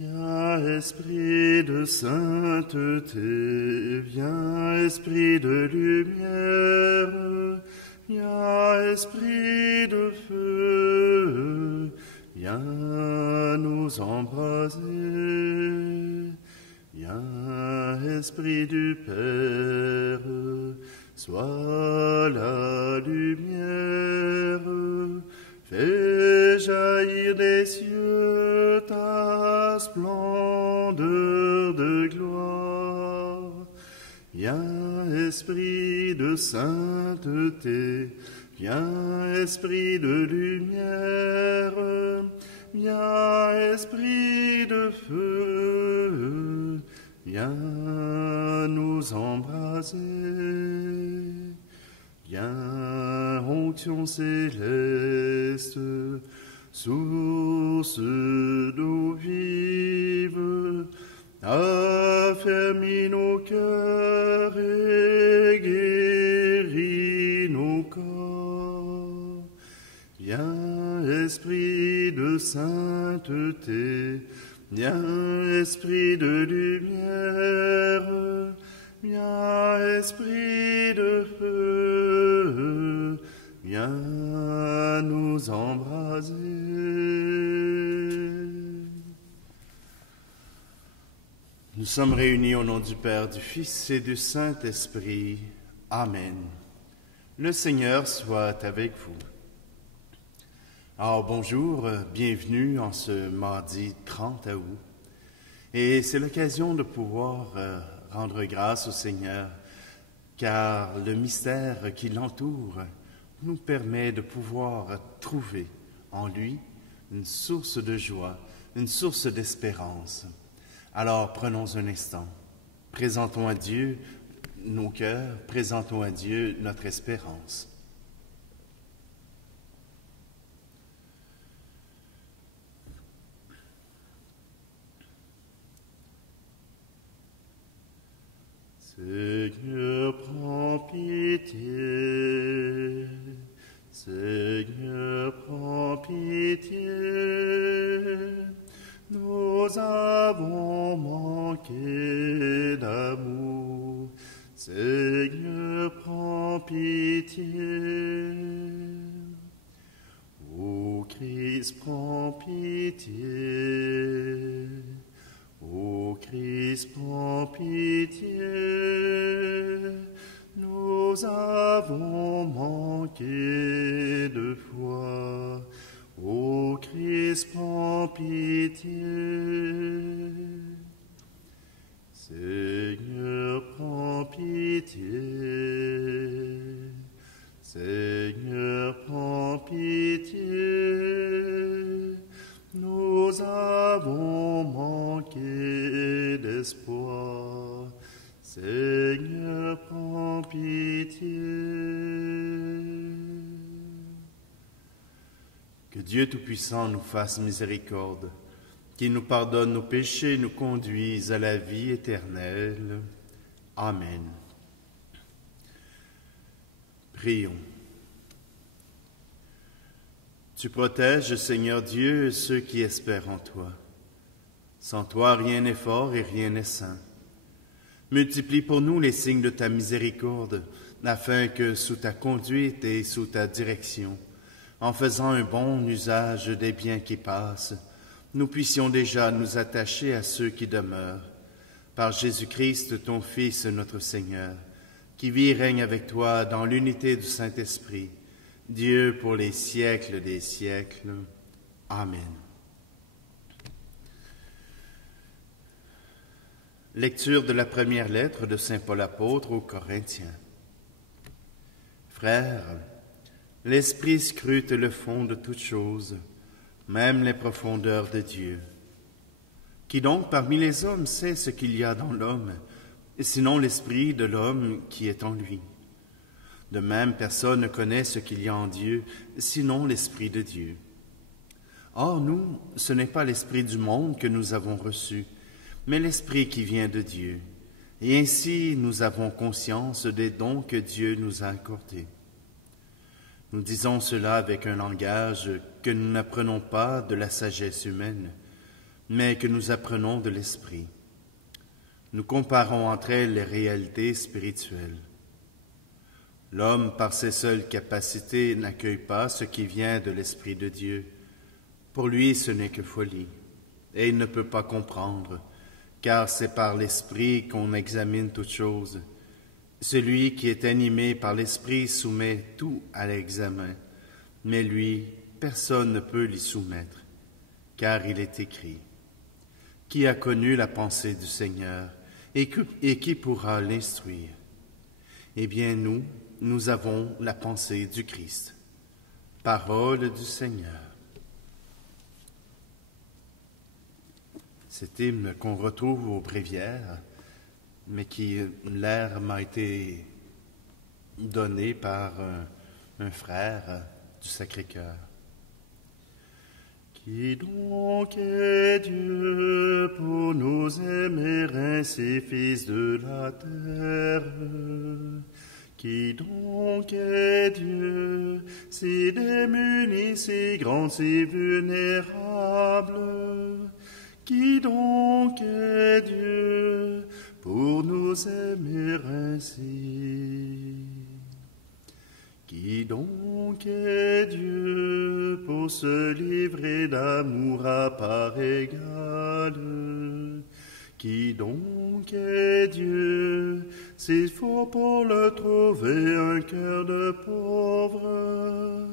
Viens, esprit de sainteté, viens, esprit de lumière, viens, esprit de feu, viens nous embraser. Viens, esprit du Père, sois la lumière, fais jaillir des cieux ta splendeur de gloire. Viens, esprit de sainteté, viens, esprit de lumière, viens, esprit de feu, viens nous embraser. Viens, onction céleste, source d'eau vive, affermis nos cœurs et guéris nos corps. Viens, esprit de sainteté, viens, esprit de lumière, viens, esprit de feu, viens nous embraser. Nous sommes réunis au nom du Père, du Fils et du Saint-Esprit. Amen. Le Seigneur soit avec vous. Alors bonjour, bienvenue en ce mardi 30 août. Et c'est l'occasion de pouvoir rendre grâce au Seigneur, car le mystère qui l'entoure nous permet de pouvoir trouver en lui une source de joie, une source d'espérance. Alors prenons un instant, présentons à Dieu nos cœurs, présentons à Dieu notre espérance. Seigneur, prends pitié. Seigneur, prends pitié. Nous avons manqué d'amour. Seigneur, prends pitié. Ô Christ, prends pitié. Ô Christ, prends pitié, nous avons manqué de foi. Ô Christ, prends pitié. Seigneur, prends pitié. Seigneur, prends pitié. Nous avons manqué d'espoir. Seigneur, prends pitié. Que Dieu Tout-Puissant nous fasse miséricorde, qu'il nous pardonne nos péchés et nous conduise à la vie éternelle. Amen. Prions. Tu protèges, Seigneur Dieu, ceux qui espèrent en toi. Sans toi, rien n'est fort et rien n'est saint. Multiplie pour nous les signes de ta miséricorde, afin que, sous ta conduite et sous ta direction, en faisant un bon usage des biens qui passent, nous puissions déjà nous attacher à ceux qui demeurent. Par Jésus-Christ, ton Fils, notre Seigneur, qui vit et règne avec toi dans l'unité du Saint-Esprit, Dieu pour les siècles des siècles. Amen. Lecture de la première lettre de saint Paul apôtre aux Corinthiens. Frères, l'Esprit scrute le fond de toutes choses, même les profondeurs de Dieu. Qui donc parmi les hommes sait ce qu'il y a dans l'homme, sinon l'Esprit de l'homme qui est en lui? De même, personne ne connaît ce qu'il y a en Dieu, sinon l'Esprit de Dieu. Or, nous, ce n'est pas l'Esprit du monde que nous avons reçu, mais l'Esprit qui vient de Dieu. Et ainsi, nous avons conscience des dons que Dieu nous a accordés. Nous disons cela avec un langage que nous n'apprenons pas de la sagesse humaine, mais que nous apprenons de l'Esprit. Nous comparons entre elles les réalités spirituelles. L'homme, par ses seules capacités, n'accueille pas ce qui vient de l'Esprit de Dieu. Pour lui, ce n'est que folie, et il ne peut pas comprendre, car c'est par l'Esprit qu'on examine toutes choses. Celui qui est animé par l'Esprit soumet tout à l'examen, mais lui, personne ne peut l'y soumettre, car il est écrit: « Qui a connu la pensée du Seigneur, et qui pourra l'instruire ?» Eh bien, nous avons la pensée du Christ. Parole du Seigneur. Cet hymne qu'on retrouve aux Bréviaires, mais qui, l'air m'a été donné par un frère du Sacré-Cœur. Qui donc est Dieu pour nous aimer ainsi, fils de la terre? Qui donc est Dieu, si démuni, si grand, si vulnérable? Qui donc est Dieu pour nous aimer ainsi? Qui donc est Dieu pour se livrer d'amour à part égale? Qui donc est Dieu, s'il faut pour le trouver un cœur de pauvre?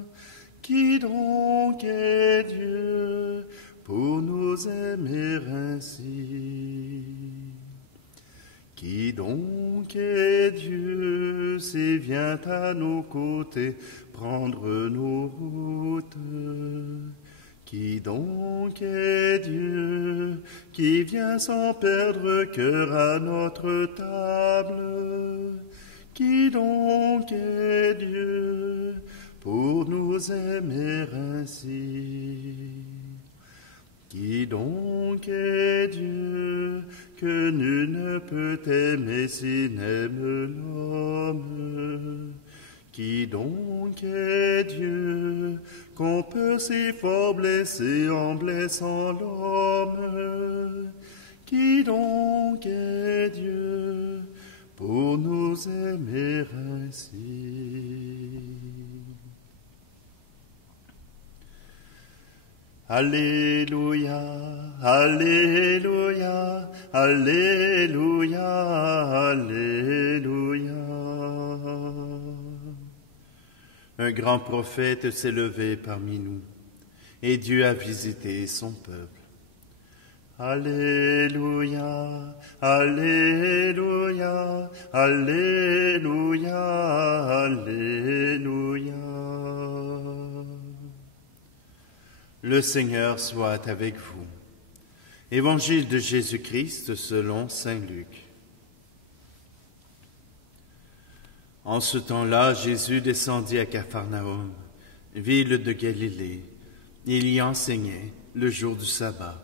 Qui donc est Dieu pour nous aimer ainsi? Qui donc est Dieu, s'il vient à nos côtés prendre nos routes? Qui donc est Dieu, qui vient sans perdre cœur à notre table? Qui donc est Dieu pour nous aimer ainsi? Qui donc est Dieu que nul ne peut aimer s'il n'aime l'homme? Qui donc est Dieu qu'on peut si fort blesser en blessant l'homme? Qui donc est Dieu pour nous aimer ainsi? Alléluia, Alléluia, Alléluia, Alléluia. Un grand prophète s'est levé parmi nous, et Dieu a visité son peuple. Alléluia, Alléluia, Alléluia, Alléluia. Le Seigneur soit avec vous. Évangile de Jésus-Christ selon saint Luc. En ce temps-là, Jésus descendit à Capharnaüm, ville de Galilée. Il y enseignait le jour du sabbat.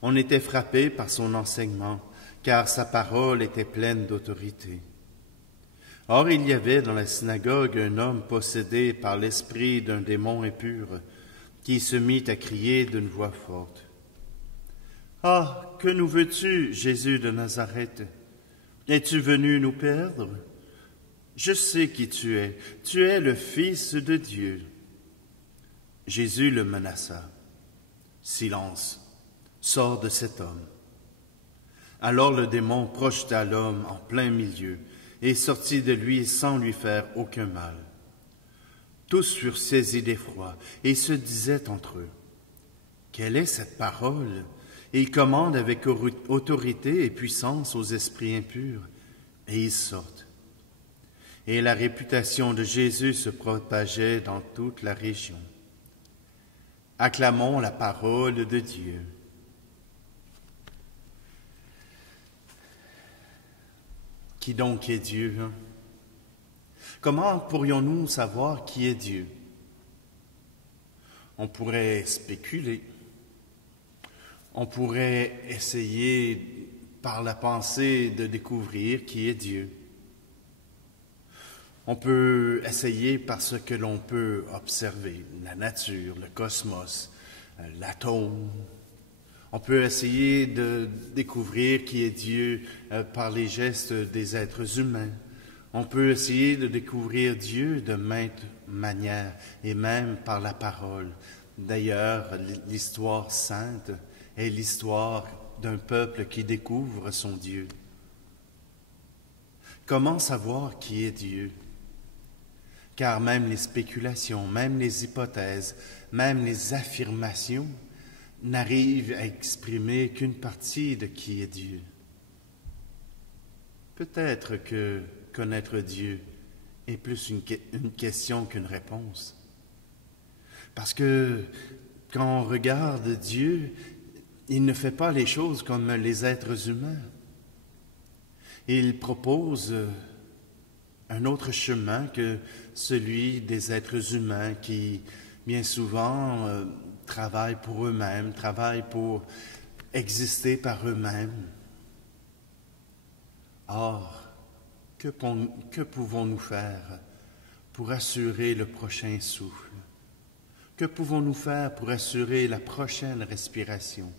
On était frappé par son enseignement, car sa parole était pleine d'autorité. Or, il y avait dans la synagogue un homme possédé par l'esprit d'un démon impur, qui se mit à crier d'une voix forte: « Ah, que nous veux-tu, Jésus de Nazareth? Es-tu venu nous perdre? Je sais qui tu es le Fils de Dieu. » Jésus le menaça. « Silence, sors de cet homme. » Alors le démon projeta l'homme en plein milieu et sortit de lui sans lui faire aucun mal. Tous furent saisis d'effroi et se disaient entre eux: « Quelle est cette parole? Il commande avec autorité et puissance aux esprits impurs, et ils sortent. » Et la réputation de Jésus se propageait dans toute la région. Acclamons la parole de Dieu. Qui donc est Dieu? Comment pourrions-nous savoir qui est Dieu? On pourrait spéculer. On pourrait essayer par la pensée de découvrir qui est Dieu. On peut essayer par ce que l'on peut observer, la nature, le cosmos, l'atome. On peut essayer de découvrir qui est Dieu par les gestes des êtres humains. On peut essayer de découvrir Dieu de maintes manières et même par la parole. D'ailleurs, l'histoire sainte est l'histoire d'un peuple qui découvre son Dieu. Comment savoir qui est Dieu? Car même les spéculations, même les hypothèses, même les affirmations n'arrivent à exprimer qu'une partie de qui est Dieu. Peut-être que connaître Dieu est plus une question qu'une réponse. Parce que quand on regarde Dieu, il ne fait pas les choses comme les êtres humains. Il propose un autre chemin que celui des êtres humains qui, bien souvent, travaillent pour eux-mêmes, travaillent pour exister par eux-mêmes. Or, que pouvons-nous faire pour assurer le prochain souffle? Que pouvons-nous faire pour assurer la prochaine respiration?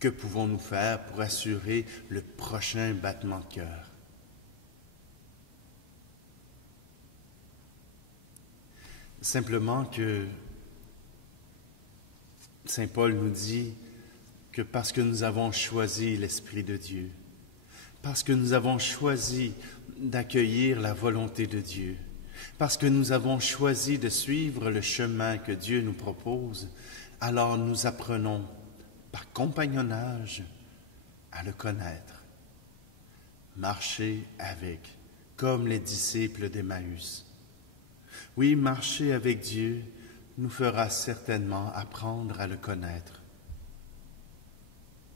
Que pouvons-nous faire pour assurer le prochain battement de cœur? Simplement que Saint Paul nous dit que parce que nous avons choisi l'Esprit de Dieu, parce que nous avons choisi d'accueillir la volonté de Dieu, parce que nous avons choisi de suivre le chemin que Dieu nous propose, alors nous apprenons par compagnonnage à le connaître, marcher avec, comme les disciples d'Emmaüs. Oui, marcher avec Dieu nous fera certainement apprendre à le connaître.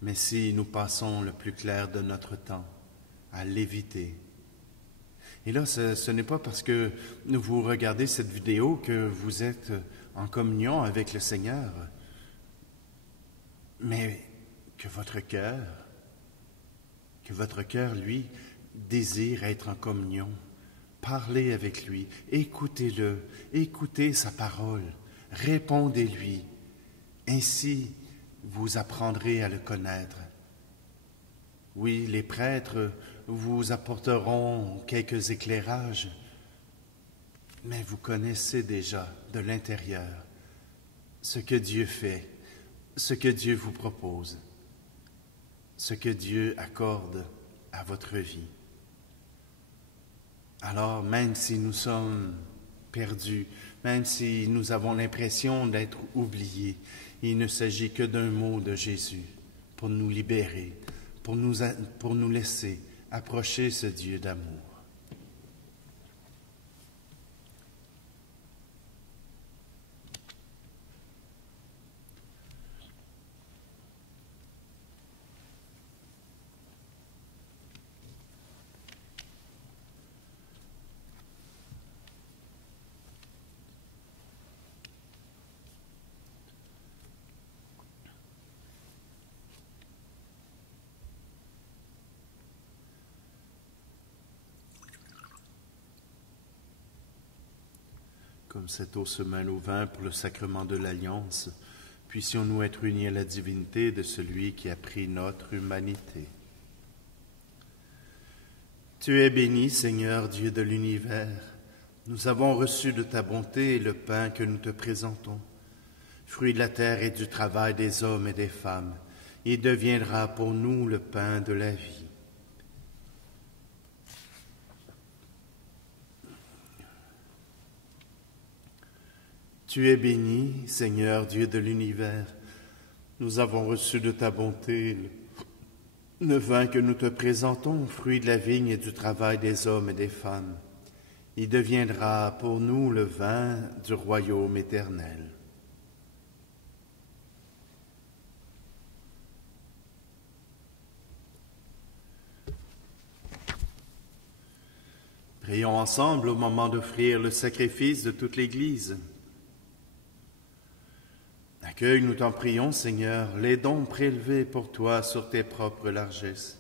Mais si nous passons le plus clair de notre temps à l'éviter, et là, ce n'est pas parce que vous regardez cette vidéo que vous êtes en communion avec le Seigneur, mais que votre cœur, lui, désire être en communion. Parlez avec lui, écoutez-le, écoutez sa parole, répondez-lui. Ainsi, vous apprendrez à le connaître. Oui, les prêtres vous apporteront quelques éclairages, mais vous connaissez déjà de l'intérieur ce que Dieu fait, ce que Dieu vous propose, ce que Dieu accorde à votre vie. Alors, même si nous sommes perdus, même si nous avons l'impression d'être oubliés, il ne s'agit que d'un mot de Jésus pour nous libérer, pour nous laisser approcher ce Dieu d'amour. Comme cette eau se mêle au vin pour le sacrement de l'Alliance, puissions-nous être unis à la divinité de celui qui a pris notre humanité. Tu es béni, Seigneur, Dieu de l'univers. Nous avons reçu de ta bonté le pain que nous te présentons, fruit de la terre et du travail des hommes et des femmes. Il deviendra pour nous le pain de la vie. Tu es béni, Seigneur, Dieu de l'univers. Nous avons reçu de ta bonté le vin que nous te présentons, fruit de la vigne et du travail des hommes et des femmes. Il deviendra pour nous le vin du royaume éternel. Prions ensemble au moment d'offrir le sacrifice de toute l'Église. Accueille, nous t'en prions, Seigneur, les dons prélevés pour toi sur tes propres largesses.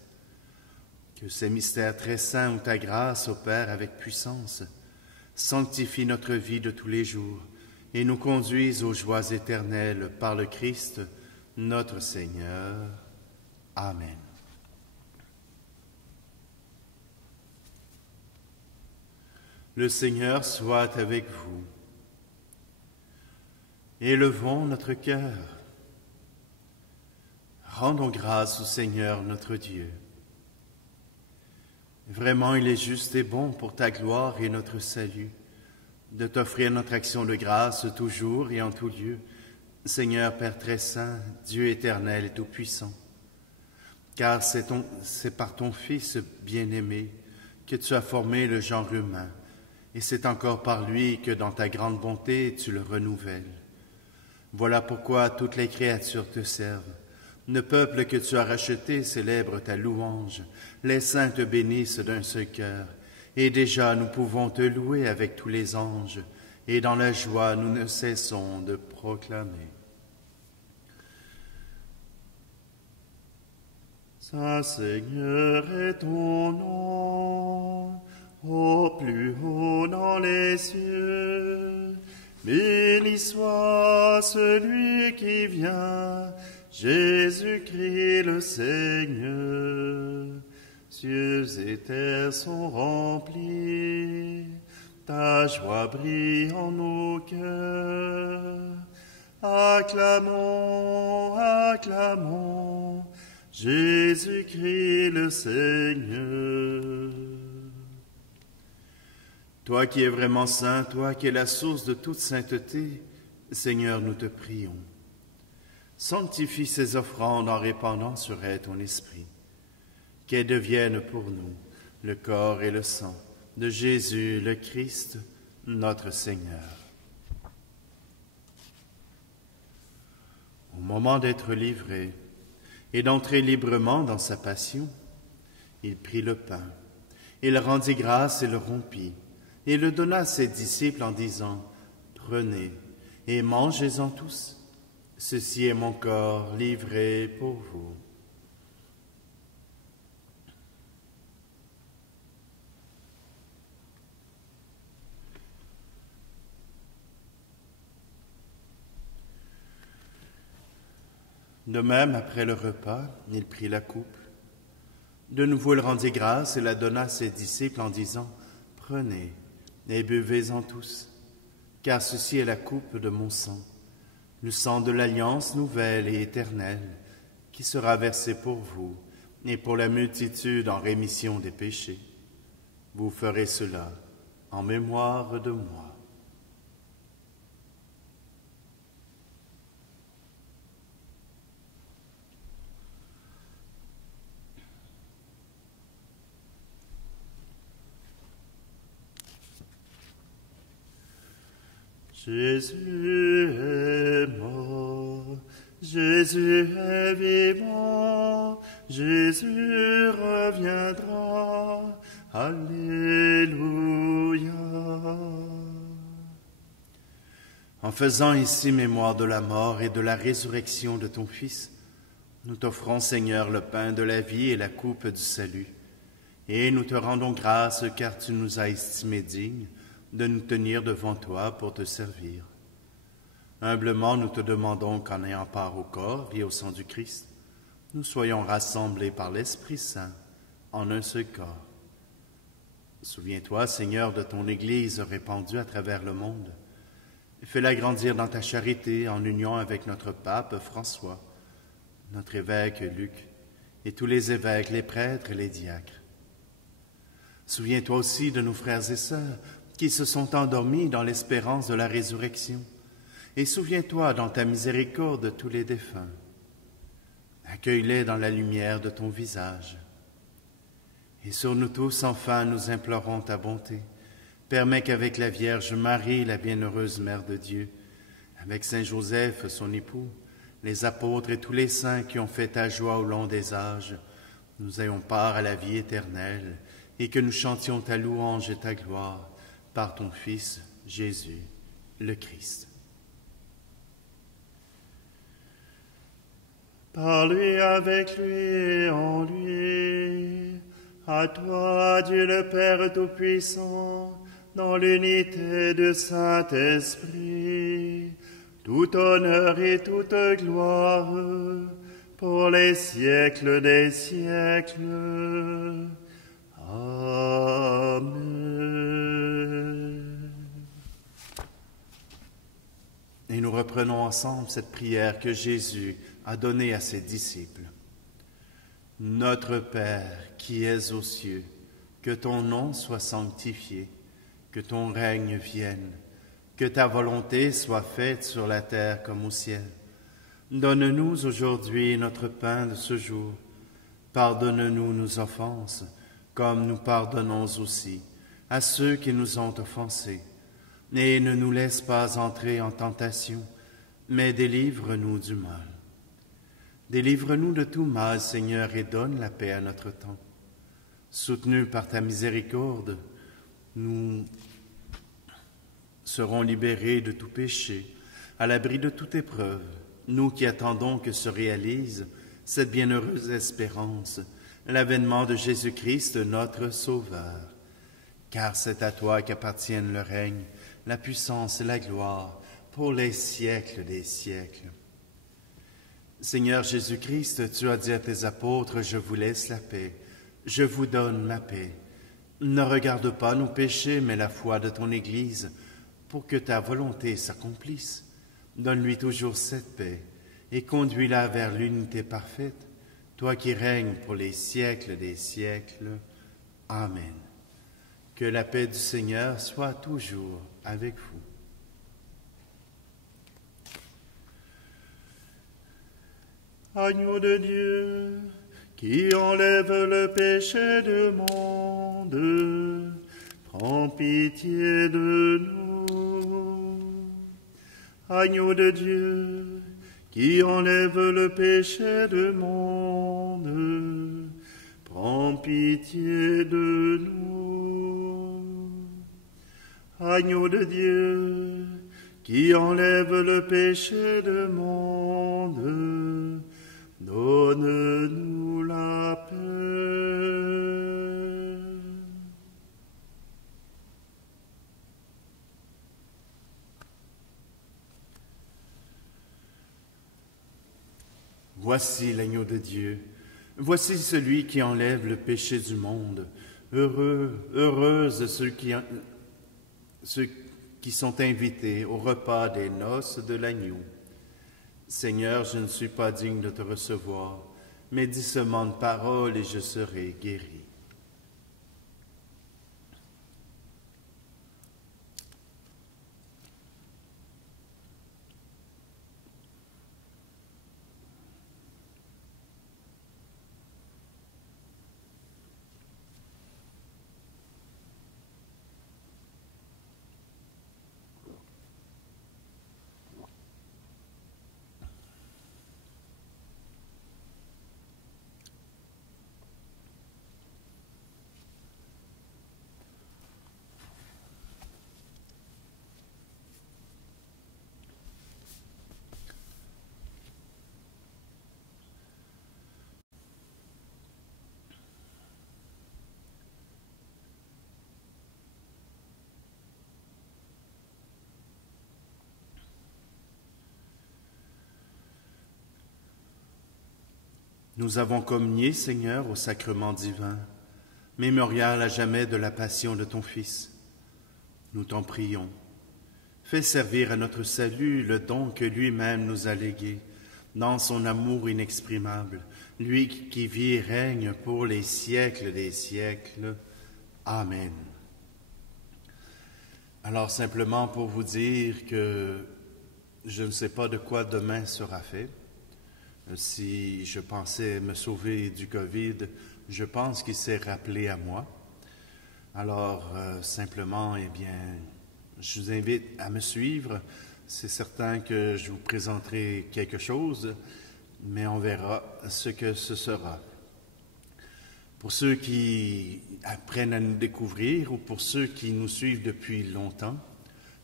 Que ces mystères très saints où ta grâce opère avec puissance sanctifie notre vie de tous les jours et nous conduise aux joies éternelles par le Christ, notre Seigneur. Amen. Le Seigneur soit avec vous. Élevons notre cœur. Rendons grâce au Seigneur notre Dieu. Vraiment, il est juste et bon pour ta gloire et notre salut, de t'offrir notre action de grâce toujours et en tout lieu, Seigneur Père très saint, Dieu éternel et tout-puissant. Car c'est par ton Fils bien-aimé que tu as formé le genre humain, et c'est encore par lui que dans ta grande bonté tu le renouvelles. Voilà pourquoi toutes les créatures te servent. Le peuple que tu as racheté célèbre ta louange, les saints te bénissent d'un seul cœur, et déjà nous pouvons te louer avec tous les anges, et dans la joie nous ne cessons de proclamer. Saint Seigneur est ton nom, au plus haut dans les cieux. Béni soit celui qui vient, Jésus-Christ le Seigneur. Cieux et terre sont remplis, ta joie brille en nos cœurs. Acclamons, acclamons, Jésus-Christ le Seigneur. Toi qui es vraiment saint, toi qui es la source de toute sainteté, Seigneur, nous te prions. Sanctifie ces offrandes en répandant sur elles ton esprit, qu'elles deviennent pour nous le corps et le sang de Jésus le Christ, notre Seigneur. Au moment d'être livré et d'entrer librement dans sa passion, il prit le pain, il rendit grâce et le rompit, et le donna à ses disciples en disant, « Prenez et mangez-en tous. Ceci est mon corps livré pour vous. » De même, après le repas, il prit la coupe. De nouveau, il rendit grâce et la donna à ses disciples en disant, « Prenez et buvez-en tous, car ceci est la coupe de mon sang, le sang de l'alliance nouvelle et éternelle, qui sera versé pour vous et pour la multitude en rémission des péchés. Vous ferez cela en mémoire de moi. » Jésus est mort, Jésus est vivant, Jésus reviendra, Alléluia. En faisant ici mémoire de la mort et de la résurrection de ton Fils, nous t'offrons, Seigneur, le pain de la vie et la coupe du salut, et nous te rendons grâce car tu nous as estimés dignes de nous tenir devant toi pour te servir. Humblement, nous te demandons qu'en ayant part au corps et au sang du Christ, nous soyons rassemblés par l'Esprit Saint en un seul corps. Souviens-toi, Seigneur, de ton Église répandue à travers le monde. Fais-la grandir dans ta charité en union avec notre pape François, notre évêque Luc, et tous les évêques, les prêtres et les diacres. Souviens-toi aussi de nos frères et sœurs qui se sont endormis dans l'espérance de la résurrection. Et souviens-toi dans ta miséricorde de tous les défunts. Accueille-les dans la lumière de ton visage. Et sur nous tous, enfin, nous implorons ta bonté. Permets qu'avec la Vierge Marie, la bienheureuse Mère de Dieu, avec Saint Joseph, son époux, les apôtres et tous les saints qui ont fait ta joie au long des âges, nous ayons part à la vie éternelle et que nous chantions ta louange et ta gloire par ton Fils, Jésus, le Christ. Par lui, avec lui et en lui, à toi, Dieu le Père Tout-Puissant, dans l'unité du Saint-Esprit, tout honneur et toute gloire, pour les siècles des siècles. Amen. Et nous reprenons ensemble cette prière que Jésus a donnée à ses disciples. Notre Père qui es aux cieux, que ton nom soit sanctifié, que ton règne vienne, que ta volonté soit faite sur la terre comme au ciel. Donne-nous aujourd'hui notre pain de ce jour. Pardonne-nous nos offenses, comme nous pardonnons aussi à ceux qui nous ont offensés. Et ne nous laisse pas entrer en tentation, mais délivre-nous du mal. Délivre-nous de tout mal, Seigneur, et donne la paix à notre temps. Soutenus par ta miséricorde, nous serons libérés de tout péché, à l'abri de toute épreuve, nous qui attendons que se réalise cette bienheureuse espérance, l'avènement de Jésus-Christ, notre Sauveur. Car c'est à toi qu'appartiennent le règne, la puissance et la gloire, pour les siècles des siècles. Seigneur Jésus-Christ, tu as dit à tes apôtres, « Je vous laisse la paix, je vous donne ma paix. Ne regarde pas nos péchés, mais la foi de ton Église, pour que ta volonté s'accomplisse. Donne-lui toujours cette paix, et conduis-la vers l'unité parfaite, toi qui règnes pour les siècles des siècles. Amen. Que la paix du Seigneur soit toujours avec vous. Agneau de Dieu, qui enlève le péché du monde, prends pitié de nous. Agneau de Dieu, qui enlève le péché du monde, prends pitié de nous. Agneau de Dieu, qui enlève le péché du monde, donne-nous la paix. Voici l'agneau de Dieu, voici celui qui enlève le péché du monde. Heureuses ceux qui sont invités au repas des noces de l'agneau. Seigneur, je ne suis pas digne de te recevoir, mais dis seulement une parole et je serai guéri. Nous avons communié, Seigneur, au sacrement divin, mémorial à jamais de la passion de ton Fils. Nous t'en prions. Fais servir à notre salut le don que lui-même nous a légué, dans son amour inexprimable, lui qui vit et règne pour les siècles des siècles. Amen. Alors simplement pour vous dire que je ne sais pas de quoi demain sera fait. Si je pensais me sauver du COVID, je pense qu'il s'est rappelé à moi. Alors, simplement, eh bien, je vous invite à me suivre. C'est certain que je vous présenterai quelque chose, mais on verra ce que ce sera. Pour ceux qui apprennent à nous découvrir ou pour ceux qui nous suivent depuis longtemps,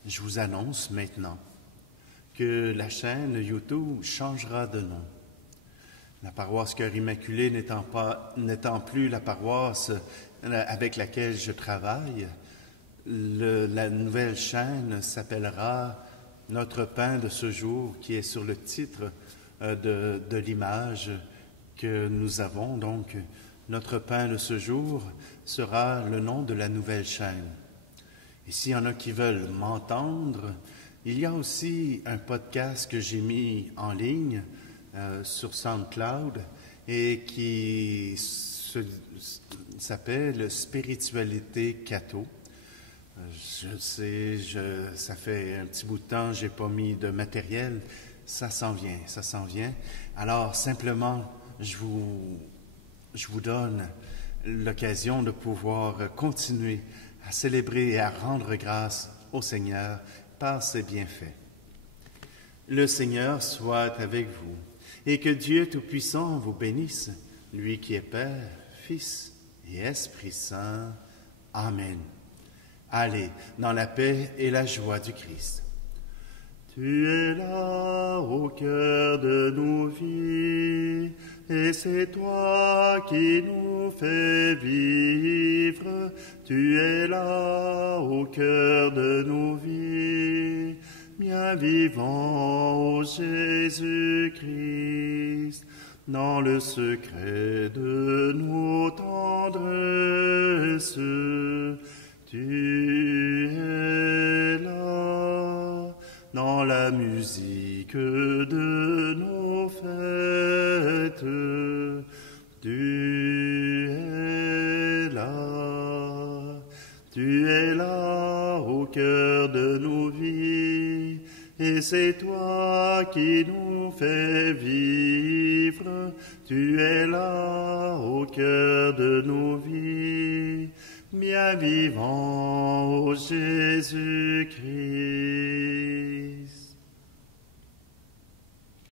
je vous annonce maintenant que la chaîne YouTube changera de nom. La paroisse Cœur Immaculé n'étant plus la paroisse avec laquelle je travaille, la nouvelle chaîne s'appellera notre pain de ce jour qui est sur le titre de l'image que nous avons. Donc, notre pain de ce jour sera le nom de la nouvelle chaîne. Et s'il y en a qui veulent m'entendre, il y a aussi un podcast que j'ai mis en ligne sur SoundCloud et qui s'appelle Spiritualité Catho. Je sais, ça fait un petit bout de temps, j'ai pas mis de matériel. Ça s'en vient. Alors, simplement, je vous donne l'occasion de pouvoir continuer à célébrer et à rendre grâce au Seigneur par ses bienfaits. Le Seigneur soit avec vous, et que Dieu Tout-Puissant vous bénisse, lui qui est Père, Fils et Esprit Saint. Amen. Allez, dans la paix et la joie du Christ. Tu es là au cœur de nos vies, et c'est toi qui nous fais vivre. Tu es là au cœur de nos vies, bien vivant, ô Jésus-Christ, dans le secret de nos tendresses. Tu es là, dans la musique de nos fêtes. Tu es là au cœur de nos vies, et c'est toi qui nous fais vivre. Tu es là au cœur de nos vies, bien vivant, ô Jésus-Christ.